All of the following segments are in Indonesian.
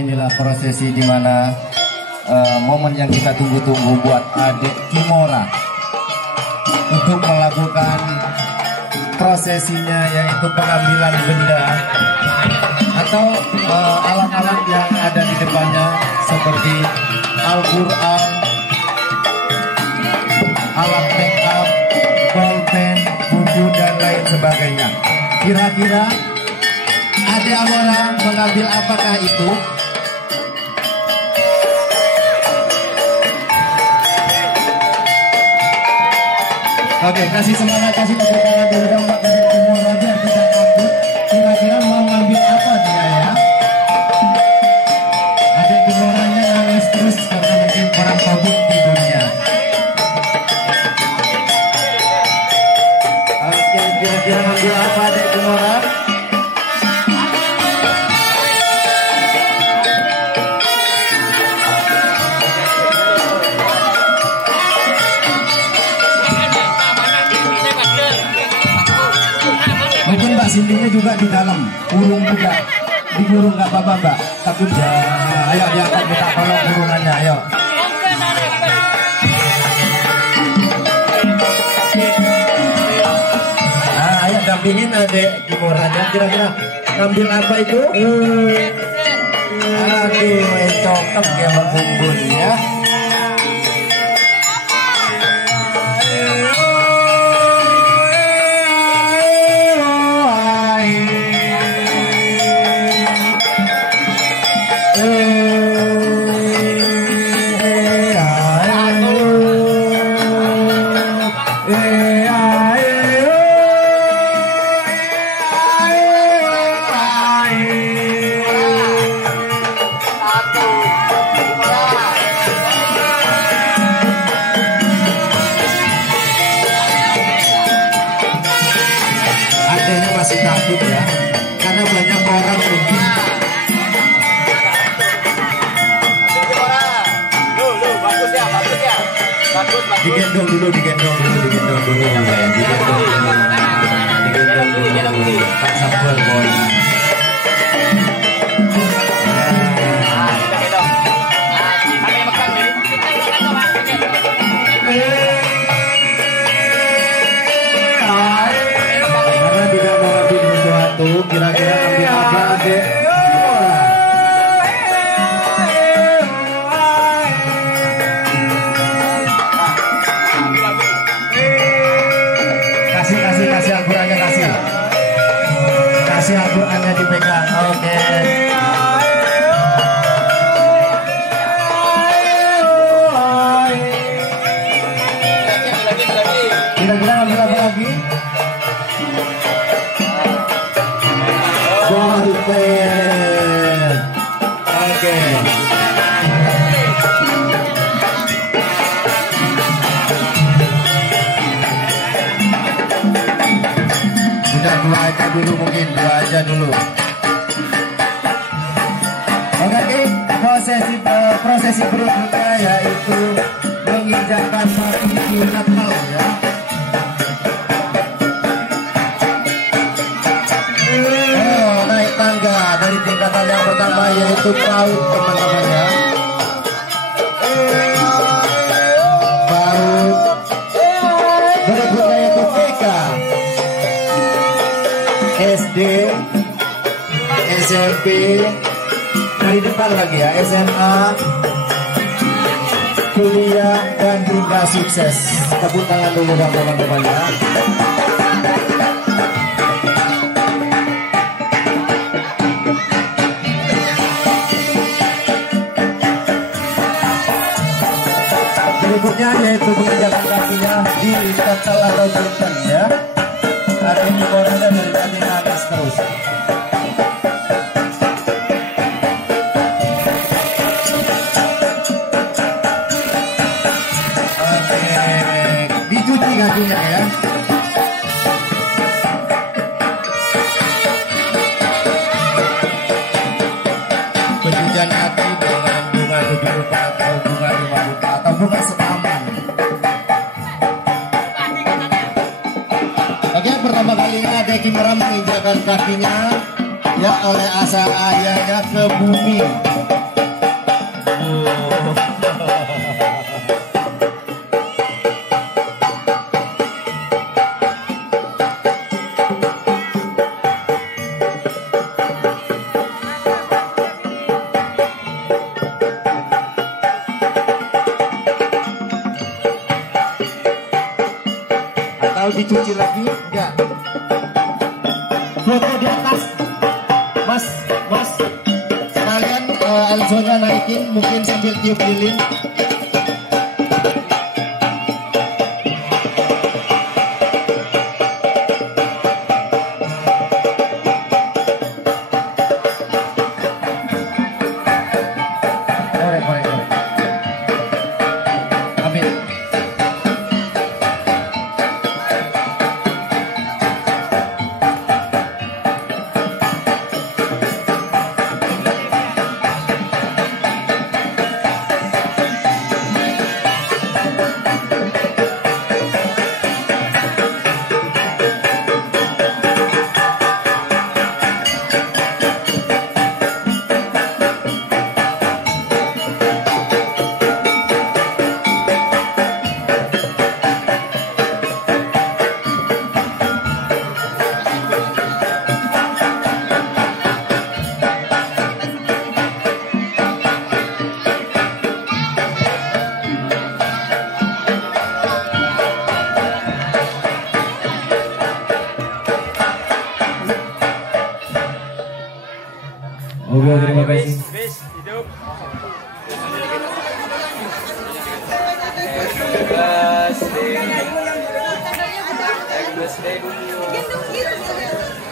inilah prosesi di mana momen yang kita tunggu-tunggu buat adik Kimora untuk melakukan prosesinya, yaitu pengambilan benda atau alat-alat yang ada di depannya seperti Al-Quran, alat make up, pulpen, buku dan lain sebagainya. Kira-kira adik Amora mengambil apakah itu? Oke, kasih semangat, kasih tepuk tangan dulu dong Mbak dari Kimora biar tidak takut. Kira-kira mau ngambil apa dia ya? Adik Kimoranya nangis terus karena mungkin kurang mabuk tidurnya. Oke, kira-kira ngambil apa adik Kimora? Mungkin Mbak Sindinya juga di dalam, kurung juga, dikurung nggak apa-apa Mbak, takut ya. Ayo diangkat, kita tolong kurungannya, ayo. Nah, ayo dampingin adik Kimoranya, kira-kira ngambil apa itu? Aduh, coklat ya Mbak Bumbun ya. Adanya masih takut ya, karena banyak orang mungkin. Bagus ya, bagus ya. Bagus. Digendong dulu, digendong dulu. Pak Sabar boy. Kira-kira ambil apa adik? Kasih Al-Qurannya, kasih Al-Qurannya dipegang. Oke. Kira-kira ambil apa lagi? Bolpen. Oke. Udah dua aja dulu, mungkin dua aja dulu. Oke, prosesi berikutnya yaitu menginjakkan kaki Natal ya. Dari tingkatan yang pertama yaitu PAUD teman-teman ya. PAUD. Berikutnya yaitu TK, SD, SMP, dari depan lagi ya, SMA, kuliah dan hingga sukses. Tepuk tangan dulu dong teman-teman ya. Berikutnya yaitu menginjakkan kakinya di tetel atau punten ya. Ada yang Kimoranya dari tadi nangis terus. Oke, dicuci kakinya ya. Pencucian kaki dengan bunga 7 rupa atau bunga 5 rupa atau bunga setaman. Oke, pertama kalinya adik Kimora menginjakkan kakinya ya oleh asa ayahnya ke bumi. lagi enggak? Foto di atas. Mas. Sekalian Alzona naikin mungkin sambil tiup lilin. Korek. Amin. Oke, terima kasih. Hidup.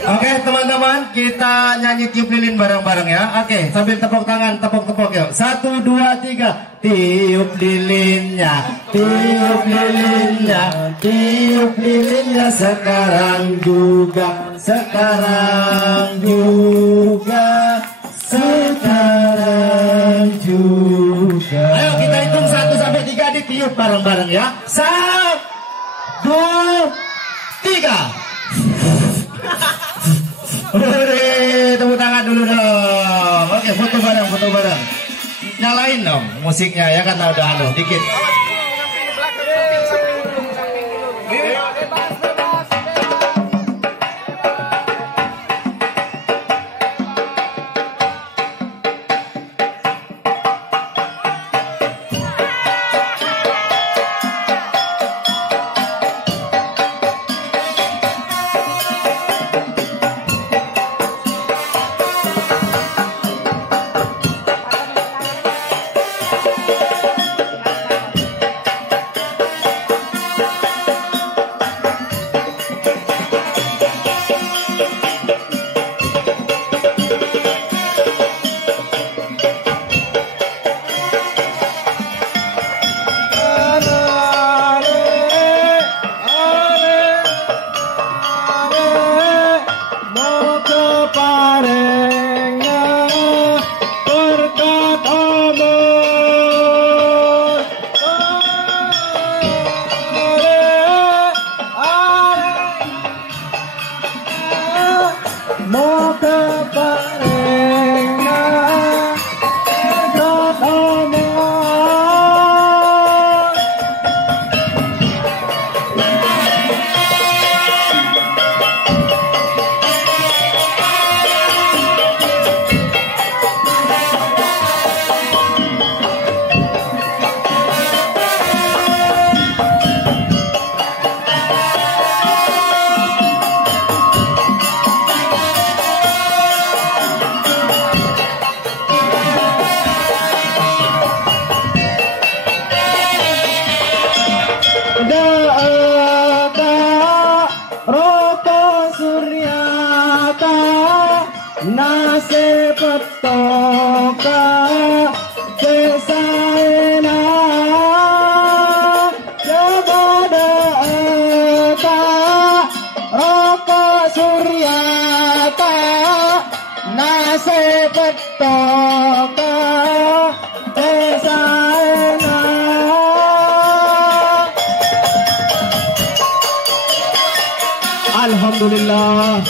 Oke teman-teman, kita nyanyi tiup lilin bareng-bareng ya. Oke, sambil tepuk tangan, tepuk-tepuk yuk. 1, 2, 3. Tiup lilinnya, tiup lilinnya, tiup lilinnya sekarang juga, sekarang juga, sekarang juga. Ayo kita hitung 1 sampai 3 ditiup bareng-bareng ya. 1, 2, 3. Tepuk tangan dulu dong. Oke, foto bareng. Nyalain dong musiknya ya kan udah dikit. Alhamdulillah.